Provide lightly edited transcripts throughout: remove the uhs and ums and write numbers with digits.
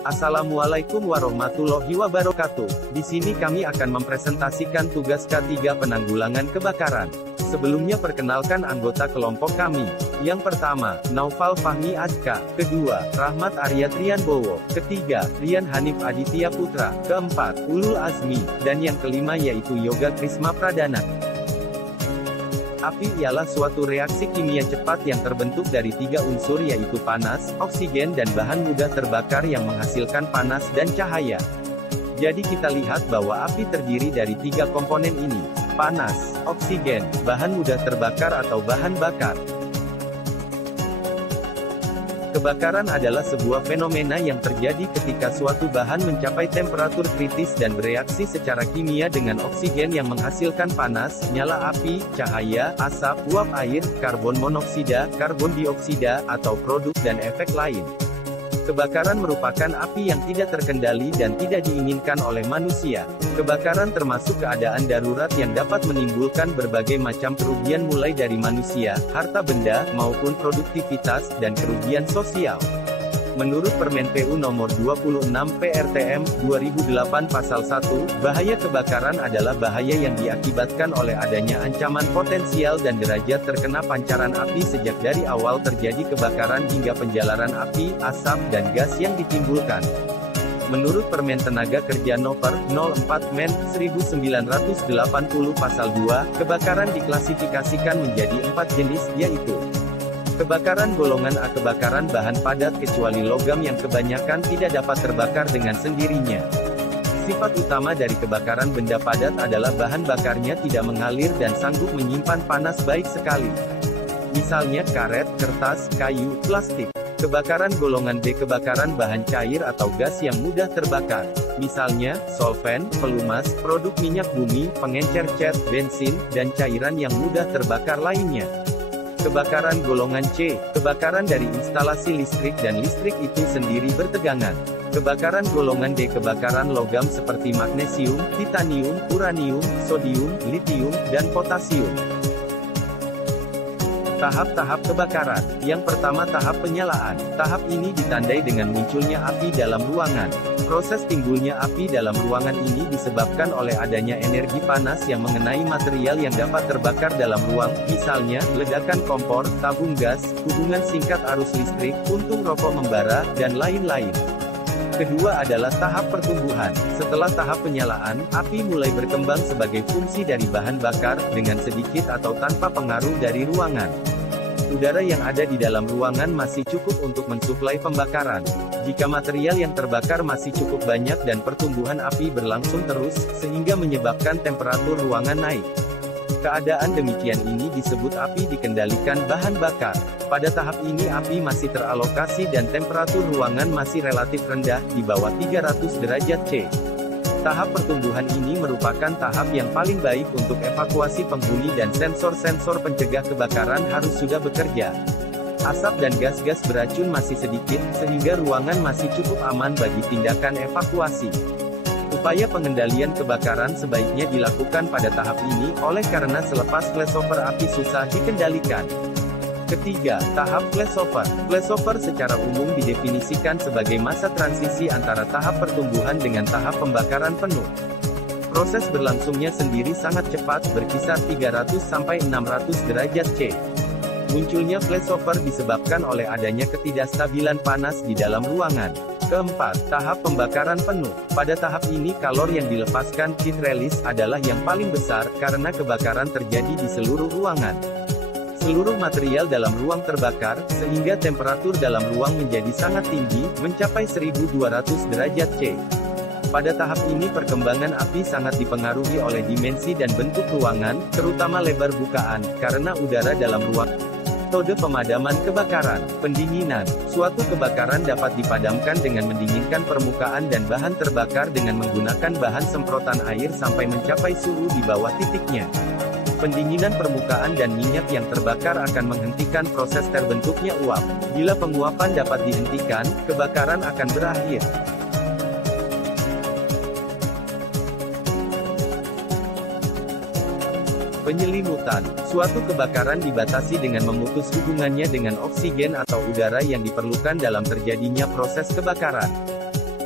Assalamualaikum warahmatullahi wabarakatuh. Di sini kami akan mempresentasikan tugas K3 penanggulangan kebakaran. Sebelumnya perkenalkan anggota kelompok kami. Yang pertama, Naufal Fahmi Azka. Kedua, Rahmat Arya Trianbowo. Ketiga, Rian Hanif Aditya Putra. Keempat, Ulul Azmi. Dan yang kelima yaitu Yoga Krisma Pradana. Api ialah suatu reaksi kimia cepat yang terbentuk dari tiga unsur yaitu panas, oksigen dan bahan mudah terbakar yang menghasilkan panas dan cahaya. Jadi kita lihat bahwa api terdiri dari tiga komponen ini: panas, oksigen, bahan mudah terbakar atau bahan bakar. Kebakaran adalah sebuah fenomena yang terjadi ketika suatu bahan mencapai temperatur kritis dan bereaksi secara kimia dengan oksigen yang menghasilkan panas, nyala api, cahaya, asap, uap air, karbon monoksida, karbon dioksida, atau produk dan efek lain. Kebakaran merupakan api yang tidak terkendali dan tidak diinginkan oleh manusia. Kebakaran termasuk keadaan darurat yang dapat menimbulkan berbagai macam kerugian mulai dari manusia, harta benda, maupun produktivitas, dan kerugian sosial. Menurut Permen PU Nomor 26 PRTM 2008 Pasal 1, bahaya kebakaran adalah bahaya yang diakibatkan oleh adanya ancaman potensial dan derajat terkena pancaran api sejak dari awal terjadi kebakaran hingga penjalaran api, asap, dan gas yang ditimbulkan. Menurut Permen Tenaga Kerja Nomor 04 Men 1980 Pasal 2, kebakaran diklasifikasikan menjadi 4 jenis, yaitu kebakaran golongan A. Kebakaran bahan padat kecuali logam yang kebanyakan tidak dapat terbakar dengan sendirinya. Sifat utama dari kebakaran benda padat adalah bahan bakarnya tidak mengalir dan sanggup menyimpan panas baik sekali. Misalnya karet, kertas, kayu, plastik. Kebakaran golongan B. Kebakaran bahan cair atau gas yang mudah terbakar. Misalnya, solven, pelumas, produk minyak bumi, pengencer cat, bensin, dan cairan yang mudah terbakar lainnya. Kebakaran golongan C, kebakaran dari instalasi listrik dan listrik itu sendiri bertegangan. Kebakaran golongan D, kebakaran logam seperti magnesium, titanium, uranium, sodium, litium, dan potasium. Tahap-tahap kebakaran. Yang pertama, tahap penyalaan. Tahap ini ditandai dengan munculnya api dalam ruangan. Proses timbulnya api dalam ruangan ini disebabkan oleh adanya energi panas yang mengenai material yang dapat terbakar dalam ruang, misalnya, ledakan kompor, tabung gas, hubungan singkat arus listrik, puntung rokok membara, dan lain-lain. Kedua adalah tahap pertumbuhan. Setelah tahap penyalaan, api mulai berkembang sebagai fungsi dari bahan bakar, dengan sedikit atau tanpa pengaruh dari ruangan. Udara yang ada di dalam ruangan masih cukup untuk mensuplai pembakaran. Jika material yang terbakar masih cukup banyak dan pertumbuhan api berlangsung terus, sehingga menyebabkan temperatur ruangan naik. Keadaan demikian ini disebut api dikendalikan bahan bakar. Pada tahap ini api masih teralokasi dan temperatur ruangan masih relatif rendah, di bawah 300 derajat C. Tahap pertumbuhan ini merupakan tahap yang paling baik untuk evakuasi penghuni dan sensor-sensor pencegah kebakaran harus sudah bekerja. Asap dan gas-gas beracun masih sedikit, sehingga ruangan masih cukup aman bagi tindakan evakuasi. Upaya pengendalian kebakaran sebaiknya dilakukan pada tahap ini, oleh karena selepas flashover api susah dikendalikan. Ketiga, tahap flashover. Flashover secara umum didefinisikan sebagai masa transisi antara tahap pertumbuhan dengan tahap pembakaran penuh. Proses berlangsungnya sendiri sangat cepat, berkisar 300-600 derajat C. Munculnya flashover disebabkan oleh adanya ketidakstabilan panas di dalam ruangan. Keempat, tahap pembakaran penuh. Pada tahap ini kalor yang dilepaskan, heat release, adalah yang paling besar, karena kebakaran terjadi di seluruh ruangan. Seluruh material dalam ruang terbakar, sehingga temperatur dalam ruang menjadi sangat tinggi, mencapai 1200 derajat C. Pada tahap ini perkembangan api sangat dipengaruhi oleh dimensi dan bentuk ruangan, terutama lebar bukaan, karena udara dalam ruang. Metode pemadaman kebakaran. Pendinginan. Suatu kebakaran dapat dipadamkan dengan mendinginkan permukaan dan bahan terbakar dengan menggunakan bahan semprotan air sampai mencapai suhu di bawah titiknya. Pendinginan permukaan dan minyak yang terbakar akan menghentikan proses terbentuknya uap. Bila penguapan dapat dihentikan, kebakaran akan berakhir. Penyelimutan. Suatu kebakaran dibatasi dengan memutus hubungannya dengan oksigen atau udara yang diperlukan dalam terjadinya proses kebakaran.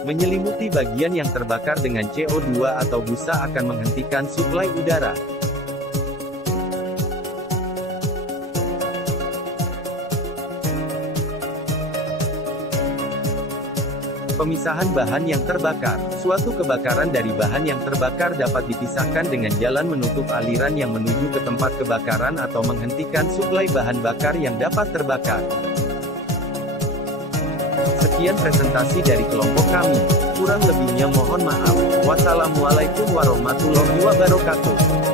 Menyelimuti bagian yang terbakar dengan CO2 atau busa akan menghentikan suplai udara. Pemisahan bahan yang terbakar. Suatu kebakaran dari bahan yang terbakar dapat dipisahkan dengan jalan menutup aliran yang menuju ke tempat kebakaran atau menghentikan suplai bahan bakar yang dapat terbakar. Sekian presentasi dari kelompok kami. Kurang lebihnya mohon maaf. Wassalamualaikum warahmatullahi wabarakatuh.